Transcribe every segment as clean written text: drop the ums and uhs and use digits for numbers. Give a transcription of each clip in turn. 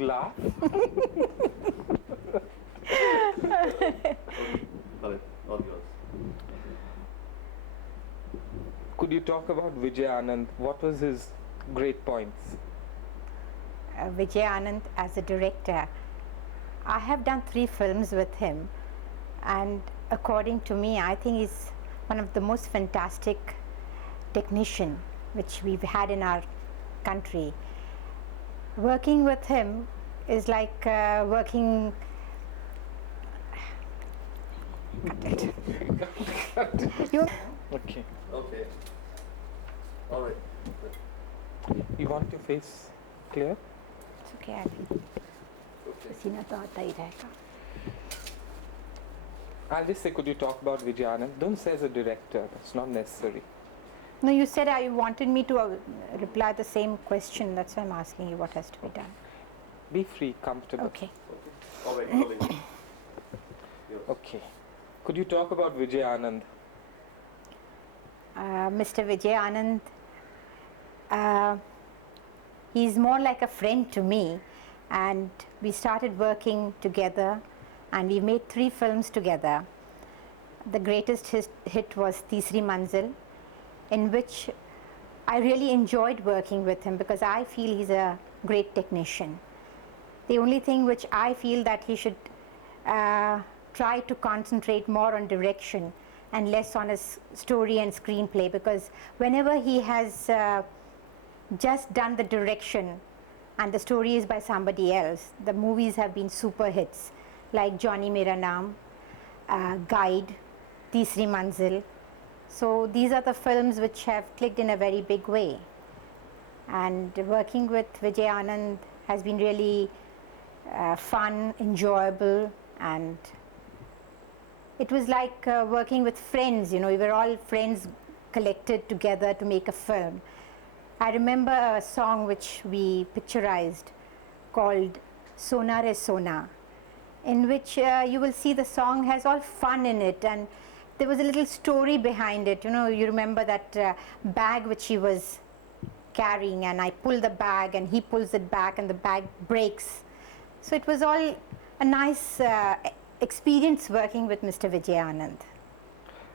laugh. Khalid, all yours. Could you talk about Vijay Anand? What was his great points? Vijay Anand as a director, I have done 3 films with him, and according to me, I think he's one of the most fantastic technician which we've had in our country. Working with him is like working. You Okay. Okay. All right. You want your face clear? It's okay, I think. Okay. पसीना तो आता ही रहेगा. I'll just say, could you talk about Vijay Anand? Don't say as a director, that's not necessary. No, you said you wanted me to reply the same question. That's why I'm asking you what has to be done. Be free, comfortable. Okay. All right, Khalid. Yours. Okay. Could you talk about Vijay Anand? Mr. Vijay Anand, he's more like a friend to me, and we started working together, and we made 3 films together. The greatest hit was Teesri Manzil, in which I really enjoyed working with him because I feel he's a great technician. The only thing which I feel that he should try to concentrate more on direction and less on his story and screenplay, because whenever he has just done the direction and the story is by somebody else, the movies have been super hits like Johnny Mera Naam, Guide, Teesri Manzil. So these are the films which have clicked in a very big way, and working with Vijay Anand has been really fun, enjoyable, and it was like working with friends. You know, we were all friends collected together to make a film. I remember a song which we picturized called Sona, in which you will see the song has all fun in it, and there was a little story behind it. You know, you remember that bag which he was carrying, and I pull the bag and he pulls it back and the bag breaks. So it was all a nice experience working with Mr. Vijay Anand.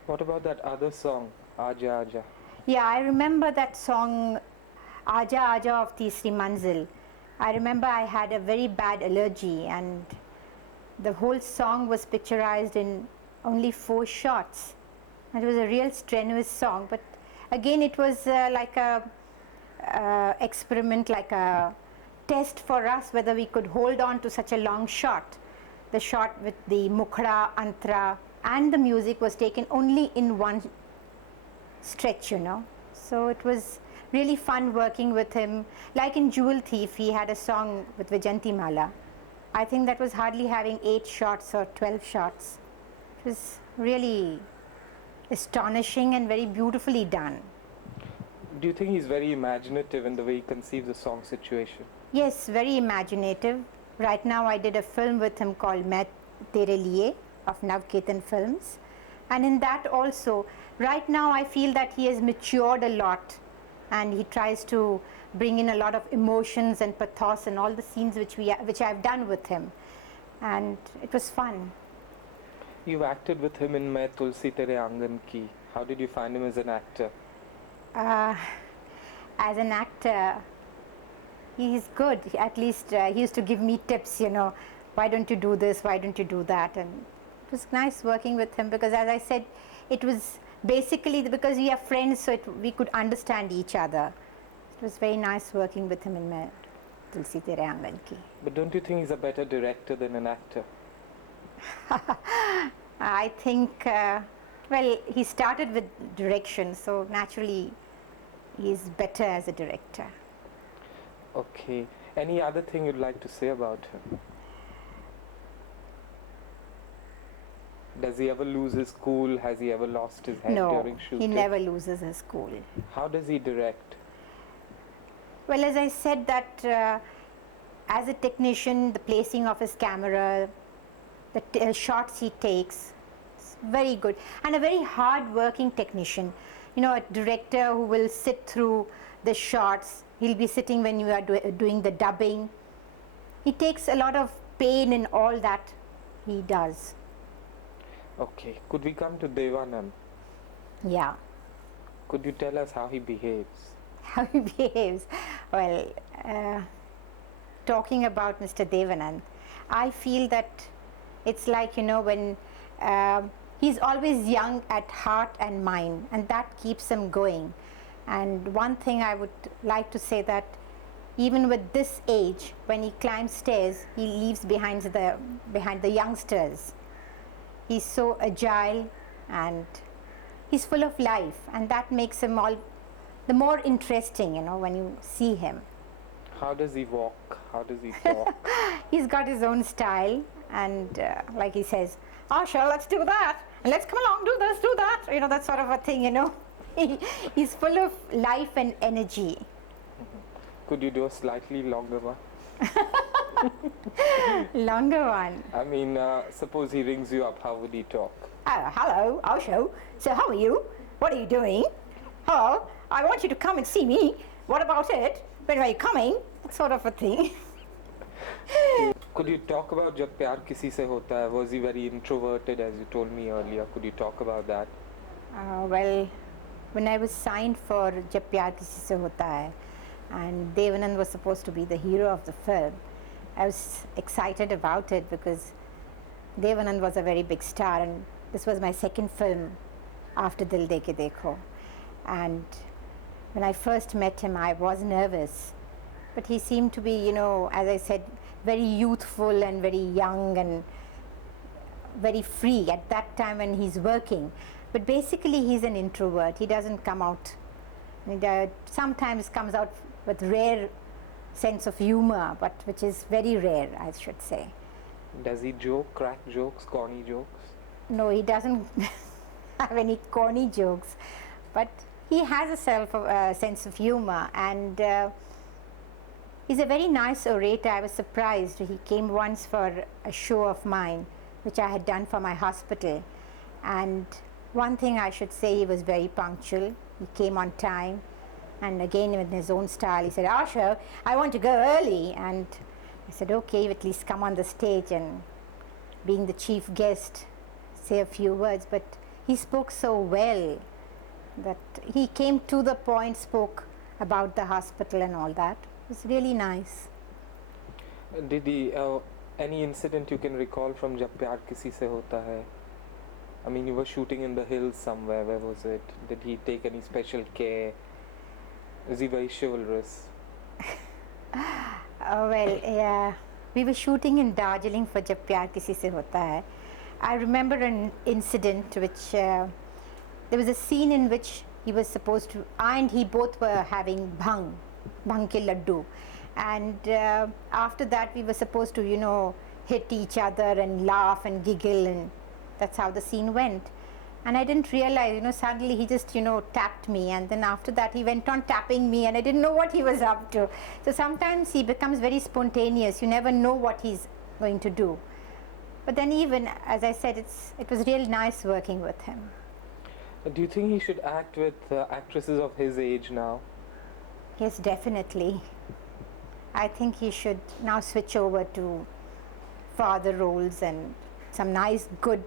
What about that other song, Aja Aja? Yeah, I remember that song, Aja Aja of Teesri Manzil. I remember I had a very bad allergy, and the whole song was picturized in only 4 shots. It was a real strenuous song, but again it was like a experiment, like a test for us whether we could hold on to such a long shot. The shot with the mukhra, antra, and the music was taken only in one stretch, you know. So it was really fun working with him. Like in Jewel Thief, he had a song with Vijanti Mala. I think that was hardly having 8 shots or 12 shots. It was really astonishing and very beautifully done. Do you think he's very imaginative in the way he conceives a song situation? Yes, very imaginative. Right now I did a film with him called Main Tere Liye of Navketan Films. And in that also, right now I feel that he has matured a lot, and he tries to bring in a lot of emotions and pathos in all the scenes which I've done with him. And it was fun. You acted with him in Main Tulsi Tere Aangan Ki. How did you find him as an actor? As an actor, he's good. At least he used to give me tips, you know, why don't you do this, why don't you do that. And it was nice working with him because, as I said, it was basically because we are friends, so we could understand each other. It was very nice working with him in Main Tulsi Tere Aangan Ki. But don't you think he's a better director than an actor? I think, well, he started with direction, so naturally he's better as a director. Okay. Any other thing you'd like to say about him? Does he ever lose his cool? Has he ever lost his head No, during shooting? he never loses his cool. How does he direct? Well, as I said that as a technician, the placing of his camera, the shots he takes, it's very good. And a very hard-working technician. You know, a director who will sit through the shots. He'll be sitting when you are doing the dubbing. he takes a lot of pain in all that he does. Okay, could we come to Deva Anand? Yeah. Could you tell us how he behaves? How he behaves. Well, talking about Mr. Devanand, I feel that it's like, when he's always young at heart and mind, and that keeps him going. And one thing I would like to say that even with this age, when he climbs stairs, he leaves behind the youngsters. He's so agile and he's full of life, and that makes him all the more interesting, when you see him. How does he walk? How does he talk? He's got his own style, and like he says, Asha, let's do that, and let's come along, do this, do that, that sort of a thing, He's full of life and energy. Could you do a slightly longer one? Longer one. I mean, suppose he rings you up, how would he talk? Hello, Asha. So how are you? What are you doing? Oh, I want you to come and see me. What about it? When are you coming? That sort of a thing. Could you talk about Jab Pyar Kisi Se Hota Hai? Was he very introverted, as you told me earlier? Could you talk about that? Well, when I was signed for Jab Pyar Kisi Se Hota Hai, and Devanand was supposed to be the hero of the film, I was excited about it because Devanand was a very big star, and this was my second film after Dil De Ke Dekho. And when I first met him, I was nervous, but he seemed to be, as I said, very youthful and very young and very free at that time when he's working. But basically he's an introvert. He doesn't come out. He sometimes comes out with rare sense of humor, but which is very rare, I should say. Does he joke, crack jokes, corny jokes? No, he doesn't have any corny jokes, but he has a sense of humor, and he's a very nice orator. I was surprised. He came once for a show of mine, which I had done for my hospital, and one thing I should say, he was very punctual. He came on time, and again in his own style, he said, Asha, I want to go early. And I said, okay, at least come on the stage and being the chief guest, say a few words. But he spoke so well that he came to the point, spoke about the hospital and all that. It was really nice. Did he, any incident you can recall from Jab Pyar Kisi Se Hota Hai? I mean, you were shooting in the hills somewhere. Where was it? Did he take any special care? Is he very chivalrous? Well, yeah. We were shooting in Darjeeling for Jab Pyar Kisi Se Hota Hai. I remember an incident which, there was a scene in which he was supposed to, and he both were having bhang ke laddu. And after that we were supposed to, hit each other and laugh and giggle, and that's how the scene went. And I didn't realize, suddenly he just, tapped me, and then after that he went on tapping me, and I didn't know what he was up to. So sometimes he becomes very spontaneous. You never know what he's going to do. But then even, as I said, it was really nice working with him. Do you think he should act with actresses of his age now? Yes, definitely. I think he should now switch over to father roles and some nice, good,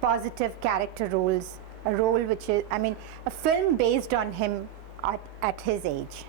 positive character roles. A role which is, a film based on him at his age.